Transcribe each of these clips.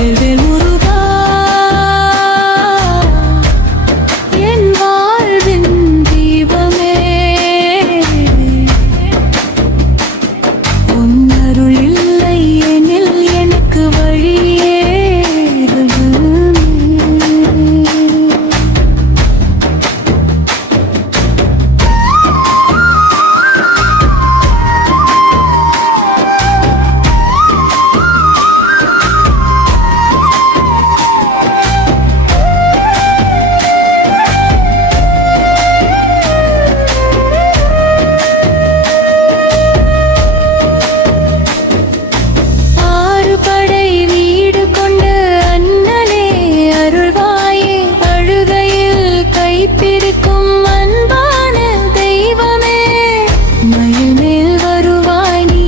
வேல்வேல் முருகா என் வாழ்வின் தீபமே உன் அருள் இல்லை எனில் எனக்கு வழியே பிரிக்கும் அன்பான தெய்வமே மயில் மேல் வருவாய் நீ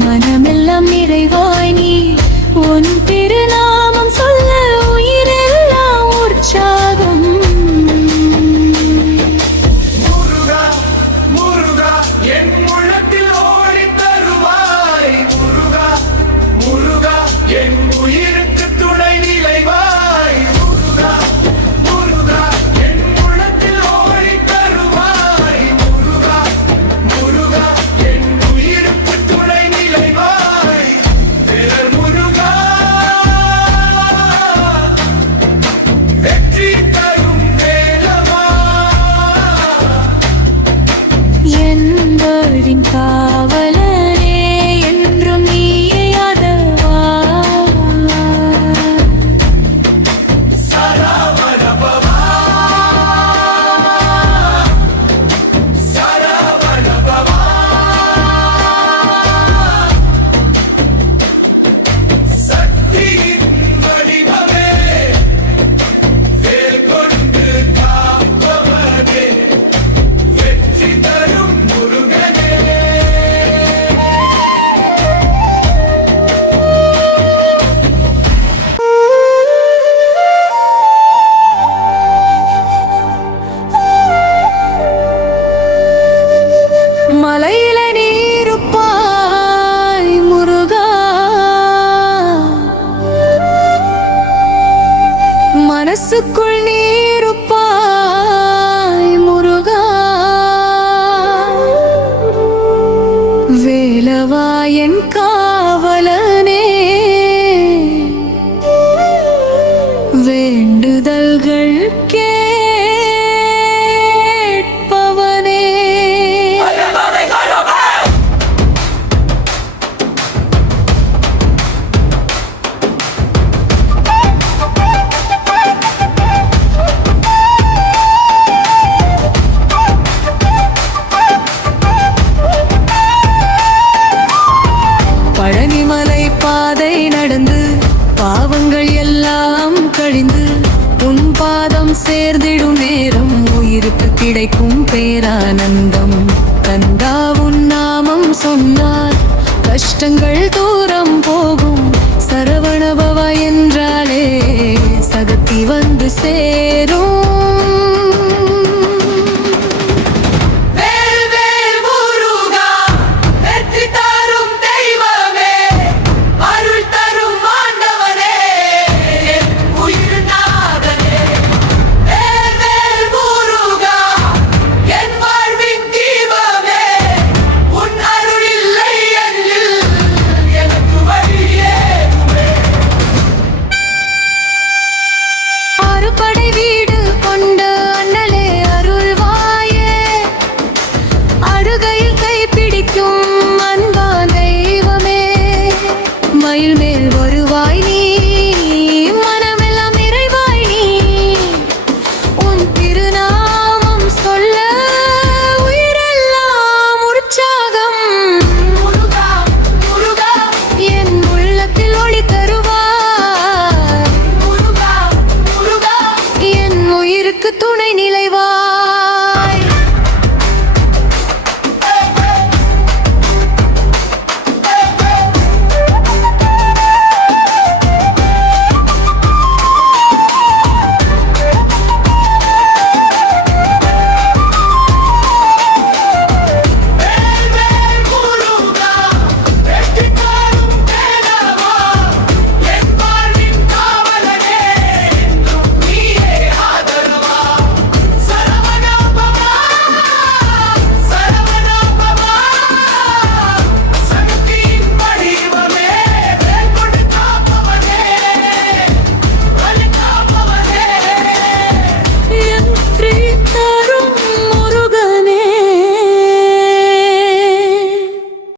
மனமெல்லாம் நிறைவாய் நீ உன் திருநாமம் சொல்ல உயிரெல்லாம் உற்சாகம் முருகா முருகா என் உள்ளத்தில் ஓடி தருவாய் முருகா முருகா என் உயிருக்கு துணை நிலைவாய் முருகா முருகா காவலனே என்றும் நீயே யாதவா சரவணபவா சரவணபவா சக்தியின் வடிவமே வேல் கொண்டு காப்பவனே வெற்றி தரும் முருகனே மலையில நீருப்பாய் முருகா மனசுக்குள் நீருப்பாய் முருகா வேலவா என் காவலனே வேண்டுதல்கள் கேட்பவனே பழனிமலை பாதை நடந்து பாவங்கள் எல்லாம் கழிந்து உன் பாதம் சேர்ந்திடும் நேரம் உயிருக்கு கிடைக்கும் பேரானந்தம் கந்தா உன் நாமம் சொன்னார் கஷ்டங்கள் தூரம் போகும் சரவணபவா என்றாலே சகத்தி வந்து சேரும்